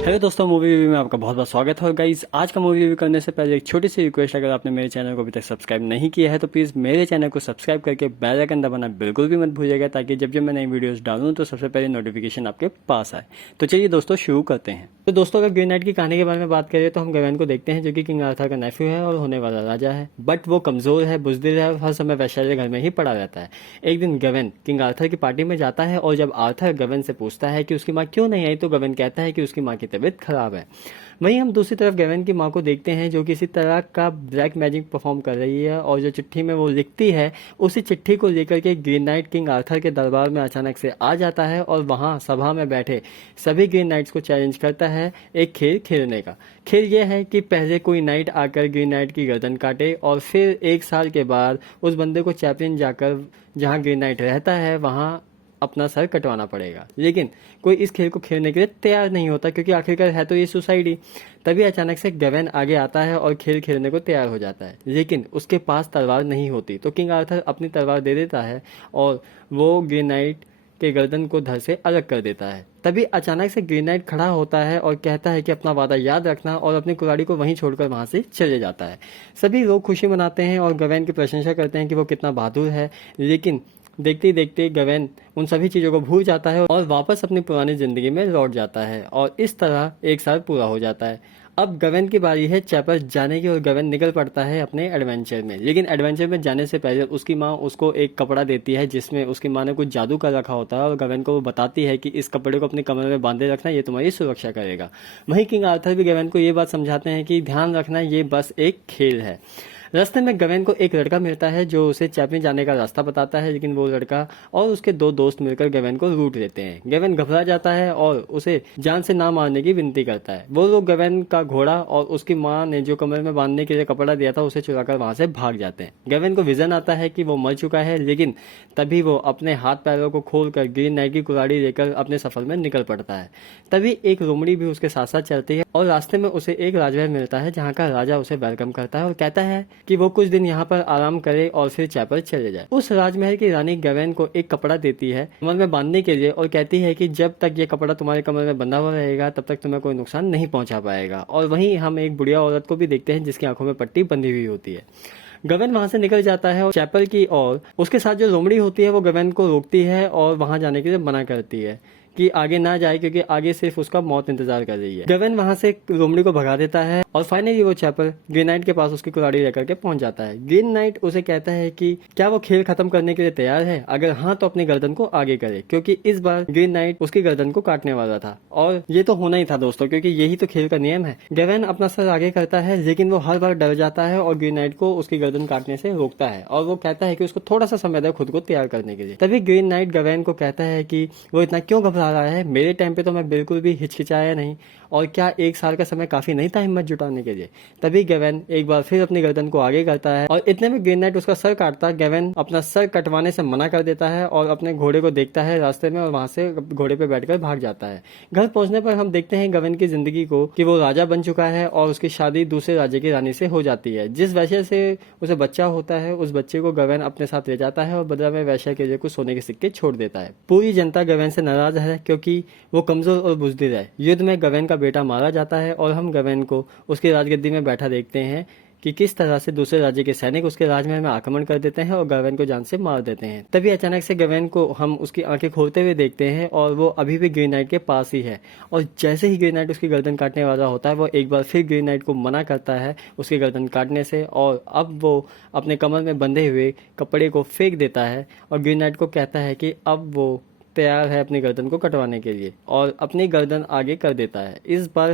Hello दोस्तों, movie review में आपका बहुत बहुत स्वागत है। और गाइस, आज का मूवी रिव्यू करने से पहले एक छोटी सी रिक्वेस्ट, अगर आपने मेरे चैनल को अभी तक सब्सक्राइब नहीं किया है तो प्लीज़ मेरे चैनल को सब्सक्राइब करके बेल आइकन दबाना बिल्कुल भी मत भूलिएगा, ताकि जब जब मैं नई वीडियोस डालूं तो सबसे पहले नोटिफिकेशन आपके पास आए। तो चलिए दोस्तों, शुरू करते हैं। तो दोस्तों, अगर ग्रीन नाइट की कहानी के बारे में बात करें तो हम गवेन को देखते हैं, जो कि किंग आर्थर का नेफ्यू है और होने वाला राजा है। बट वो कमजोर है, बुजदिल है और हर समय वैश्य घर में ही पड़ा रहता है। एक दिन गवेन किंग आर्थर की पार्टी में जाता है और जब आर्थर गवेन से पूछता है कि उसकी माँ क्यों नहीं आई, तो गवेन कहता है कि उसकी माँ की तबीयत खराब है। वहीं हम दूसरी तरफ गवेन की माँ को देखते हैं, जो किसी तरह का ब्लैक मैजिक परफॉर्म कर रही है, और जो चिट्ठी में वो लिखती है, उसी चिट्ठी को लेकर के ग्रीन नाइट किंग आर्थर के दरबार में अचानक से आ जाता है और वहां सभा में बैठे सभी ग्रीन नाइट्स को चैलेंज करता है एक खेल खेलने का। खेल यह है कि पहले कोई नाइट आकर ग्रीन नाइट की गर्दन काटे और फिर 1 साल के बाद उस बंदे को चैप्लिन जाकर जहां ग्रीन नाइट रहता है वहां अपना सर कटवाना पड़ेगा। लेकिन कोई इस खेल को खेलने के लिए तैयार नहीं होता, क्योंकि आखिरकार है तो ये सुसाइड ही। तभी अचानक से गवेन आगे आता है और खेल खेलने को तैयार हो जाता है, लेकिन उसके पास तलवार नहीं होती, तो किंग आर्थर अपनी तलवार दे देता है और वो ग्रीन नाइट के गर्दन को धड़ से अलग कर देता है। तभी अचानक से ग्रीन नाइट खड़ा होता है और कहता है कि अपना वादा याद रखना, और अपनी कुल्हाड़ी को वहीं छोड़कर वहां से चले जाता है। सभी लोग खुशी मनाते हैं और गवेन की प्रशंसा करते हैं कि वो कितना बहादुर है। लेकिन देखते ही देखते गवेन उन सभी चीज़ों को भूल जाता है और वापस अपनी पुरानी जिंदगी में लौट जाता है, और इस तरह 1 साल पूरा हो जाता है। अब गवेन की बारी है चैपल जाने की, और गवेन निकल पड़ता है अपने एडवेंचर में। लेकिन एडवेंचर में जाने से पहले उसकी माँ उसको एक कपड़ा देती है, जिसमें उसकी माँ ने कुछ जादू कर रखा होता है, और गवेन को वो बताती है कि इस कपड़े को अपने कमर में बांधे रखना, ये तुम्हारी सुरक्षा करेगा। वहीं किंग आर्थर भी गवेन को ये बात समझाते हैं कि ध्यान रखना, ये बस एक खेल है। रास्ते में गवेन को एक लड़का मिलता है जो उसे चैपलिन जाने का रास्ता बताता है, लेकिन वो लड़का और उसके 2 दोस्त मिलकर गवेन को लूट लेते हैं। गवेन घबरा जाता है और उसे जान से ना मारने की विनती करता है। वो लोग गवेन का घोड़ा और उसकी माँ ने जो कमर में बांधने के लिए कपड़ा दिया था उसे चुराकर वहां से भाग जाते हैं। गवेन को विजन आता है कि वो मर चुका है, लेकिन तभी वो अपने हाथ पैरों को खोलकर ग्रीन नाइट की कुल्हाड़ी लेकर अपने सफर में निकल पड़ता है। तभी एक लोमड़ी भी उसके साथ साथ चलती है और रास्ते में उसे एक राजमहल मिलता है, जहाँ का राजा उसे वेलकम करता है और कहता है कि वो कुछ दिन यहाँ पर आराम करे और फिर चैपल चले जाए। उस राजमहल की रानी गवेन को एक कपड़ा देती है कमर में बांधने के लिए, और कहती है कि जब तक ये कपड़ा तुम्हारे कमर में बंधा हुआ रहेगा तब तक तुम्हें कोई नुकसान नहीं पहुंचा पाएगा। और वहीं हम एक बुढ़िया औरत को भी देखते हैं, जिसकी आंखों में पट्टी बंधी हुई होती है। गवेन वहां से निकल जाता है और चैपल की ओर। उसके साथ जो लोमड़ी होती है वो गवेन को रोकती है और वहां जाने के लिए मना करती है कि आगे ना जाए, क्योंकि आगे सिर्फ उसका मौत इंतजार कर रही है। गवेन वहां से लोमड़ी को भगा देता है और फाइनली वो चैपल ग्रीन नाइट के पास उसकी कुल्हाड़ी लेकर के पहुंच जाता है। ग्रीन नाइट उसे कहता है कि क्या वो खेल खत्म करने के लिए तैयार है, अगर हाँ तो अपनी गर्दन को आगे करे, क्योंकि इस बार ग्रीन नाइट उसकी गर्दन को काटने वाला था। और ये तो होना ही था दोस्तों, क्योंकि यही तो खेल का नियम है। गवेन अपना सर आगे करता है, लेकिन वो हर बार डर जाता है और ग्रीन नाइट को उसकी गर्दन काटने से रोकता है, और वो कहता है कि उसको थोड़ा सा समय दे खुद को तैयार करने के लिए। तभी ग्रीन नाइट गवेन को कहता है कि वो इतना क्यों घबरा रहा है, मेरे टाइम पे तो मैं बिल्कुल भी हिचकिचाया नहीं, और क्या 1 साल का समय काफी नहीं था हिम्मत जुटाने के लिए। तभी गवेन एक बार फिर अपनी गर्दन को आगे करता है, और इतने में ग्रीन नाइट उसका सर काटता है। गवेन अपना सर कटवाने से मना कर देता है और अपने घोड़े को देखता है रास्ते में, और वहां से घोड़े पे बैठकर भाग जाता है। घर पहुंचने पर हम देखते हैं गवेन की जिंदगी को कि वो राजा बन चुका है और उसकी शादी दूसरे राज्य की रानी से हो जाती है। जिस वैश्य से उसे बच्चा होता है, उस बच्चे को गवेन अपने साथ ले जाता है और बदला में वैश्य के लिए कुछ सोने के सिक्के छोड़ देता है। पूरी जनता गवेन से नाराज है, क्योंकि वो कमजोर और बुजदिल है। युद्ध में गवेन का बेटा मारा जाता है और हम गवेन को उसकी राजगद्दी में बैठा देखते हैं कि किस तरह से दूसरे राज्य के सैनिक उसके राजमहल में आक्रमण कर देते हैं और गवेन को जान से मार देते हैं। तभी अचानक से गवेन को हम उसकी आंखें खोलते हुए देखते हैं, और वो अभी भी ग्रीन नाइट के पास ही है। और जैसे ही ग्रीन नाइट उसकी गर्दन काटने वाला होता है, वो एक बार फिर ग्रीन नाइट को मना करता है उसकी गर्दन काटने से, और अब वो अपने कमर में बंधे हुए कपड़े को फेंक देता है और ग्रीन नाइट को कहता है कि अब वो तैयार है अपनी गर्दन को कटवाने के लिए, और अपनी गर्दन आगे कर देता है। इस बार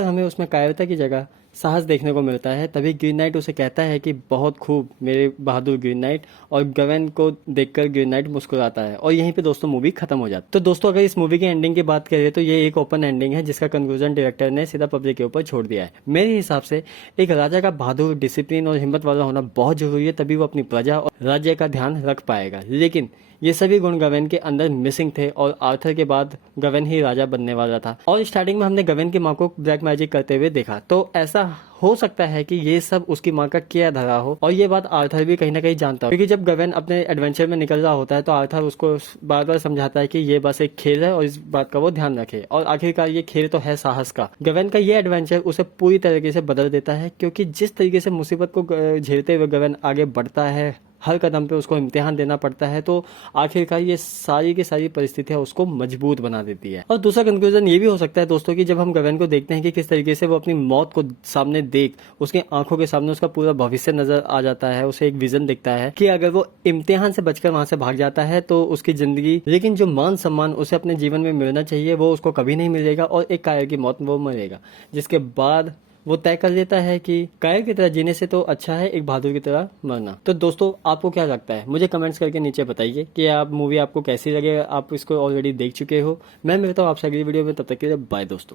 हमें उसमें कायरता की जगह साहस देखने को मिलता है। तभी ग्रीन नाइट उसे कहता है कि बहुत खूब मेरे बहादुर ग्रीन नाइट, और गवेन को देखकर ग्रीन नाइट मुस्कुराता है, और यहीं पे दोस्तों मूवी खत्म हो जाती है। तो दोस्तों, अगर इस मूवी की एंडिंग की बात करें तो ये एक ओपन एंडिंग है, जिसका कंक्लूजन डायरेक्टर ने सीधा पब्लिक के ऊपर छोड़ दिया है। मेरे हिसाब से एक राजा का बहादुर, डिसिप्लिन और हिम्मत वाला होना बहुत जरूरी है, तभी वो अपनी प्रजा और राज्य का ध्यान रख पाएगा। लेकिन ये सभी गुण गवेन के अंदर मिसिंग थे, और आर्थर के बाद गवेन ही राजा बनने वाला था। और स्टार्टिंग में हमने गवेन की माँ को ब्लैक मैजिक करते हुए देखा, तो ऐसा ऐसा हो सकता है कि ये सब उसकी माँ का किया धरा हो, और ये बात आर्थर भी कहीं ना कहीं जानता हो, क्योंकि जब गवेन अपने एडवेंचर में निकल रहा होता है तो आर्थर उसको बार बार समझाता है कि ये बस एक खेल है और इस बात का वो ध्यान रखे, और आखिरकार ये खेल तो है साहस का। गवेन का ये एडवेंचर उसे पूरी तरीके से बदल देता है, क्योंकि जिस तरीके से मुसीबत को झेलते हुए गवेन आगे बढ़ता है, हर कदम पे उसको इम्तिहान देना पड़ता है, तो आखिरकार ये सारी की सारी परिस्थितियां उसको मजबूत बना देती है। और दूसरा कंक्लूजन ये भी हो सकता है दोस्तों कि जब हम गवेन को देखते हैं कि किस तरीके से वो अपनी मौत को सामने देख, उसके आंखों के सामने उसका पूरा भविष्य नजर आ जाता है, उसे एक विजन दिखता है कि अगर वो इम्तिहान से बचकर वहां से भाग जाता है तो उसकी जिंदगी, लेकिन जो मान सम्मान उसे अपने जीवन में मिलना चाहिए वो उसको कभी नहीं मिलेगा, और एक कायर की मौत वो मरेगा। जिसके बाद वो तय कर लेता है कि कायर की तरह जीने से तो अच्छा है एक बहादुर की तरह मरना। तो दोस्तों आपको क्या लगता है, मुझे कमेंट्स करके नीचे बताइए कि आप मूवी आपको कैसी लगे, आप इसको ऑलरेडी देख चुके हो। मैं मिलता हूँ आपसे अगली वीडियो में, तब तक के लिए बाय दोस्तों।